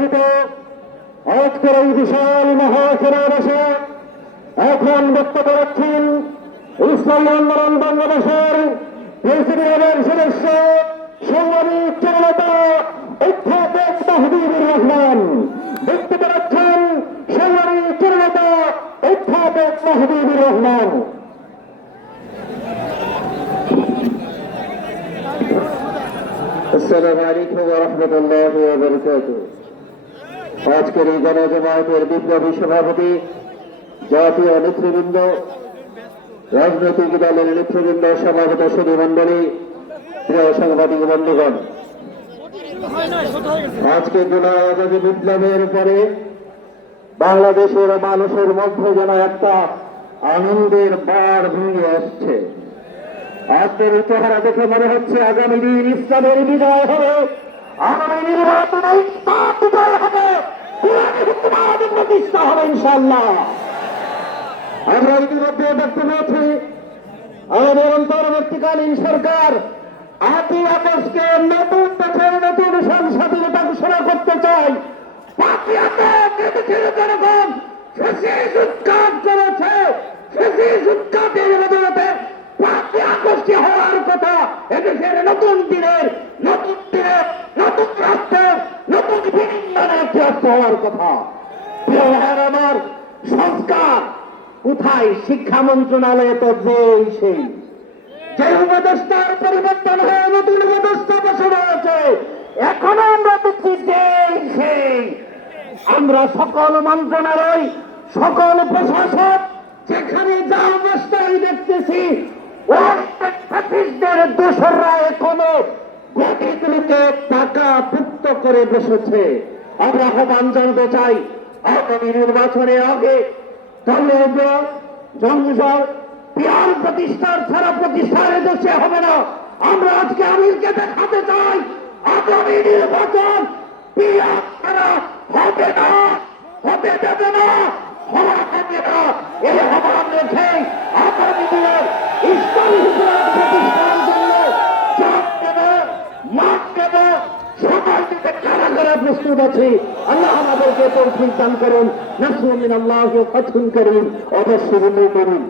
আয়োজিত আজকের এই বিশাল মহাসমাবেশে এখন বক্তব্য রাখছেন ইসলামী আন্দোলন বাংলাদেশের প্রেসিডেন্টের সদস্য সাংবাদিক জনতা অধ্যাপক মাহবুবুর রহমান বক্তব্য রাখছেন সাংবাদিক জনতা অধ্যাপক মাহবুবুর রহমান আসসালামু আলাইকুম ওয়া রাহমাতুল্লাহি ওয়া বারাকাতুহু আজকের এই গণজমায়েতের বিপ্লবী সভাপতি, জাতীয় নেতৃবৃন্দ, রাজনৈতিক দলের নেতৃবৃন্দ, সভাপতি সুধী মন্ডলী প্রিয় সাংবাদিক বন্ধুগণ আজকে জুলাই বিপ্লবের পরে বাংলাদেশের মানুষের মধ্যে যেন একটা আনন্দের বার ভেঙে আসছে। আজকের চেহারা দেখে মনে হচ্ছে আগামী দিন ইসলামের বিজয় হবে। আগামী নির্বাচনে ইসলাম বিজয় হবে কোরআনের হুকুমাদের প্রতিষ্ঠা হবে ইনশাল্লাহ আমরা ইতিমধ্যে দেখতে পাচ্ছি আমাদের অন্তর্বর্তীকালীন সরকার আটই আগস্টকে নতুন বছর নতুন সংস্বাধীনতা ঘোষণা করতে চাই হওয়ার কথা নতুন নতুন নতুন নতুন হওয়ার কথা। আমার সংস্কার। কোথায় শিক্ষা মন্ত্রণালয়ে তো যেই সেই। আমরা দেখছি সেই। সকল মন্ত্রণালয়, সকল প্রশাসক, যেখানে যা অবস্থায় দেখতেছি টাকা ভুক্ত করে বসেছে। আমরা আহ্বান জানতে চাই আগামী নির্বাচনের আগে দলীয় জনসর পিয়ার প্রতিষ্ঠার ছাড়া প্রতিষ্ঠার দেশে হবে না। আমরা আজকে আমিরকে দেখাতে চাই, আগামী নির্বাচন পিয়ার ছাড়া হবে না হতে দেবে না হওয়া হবে না। এই আহ্বান মজুদ আছে আল্লাহ আমাদেরকে তৌফিক দান করুন নাসমিন আল্লাহ কথুন করুন অবশ্যই করুন।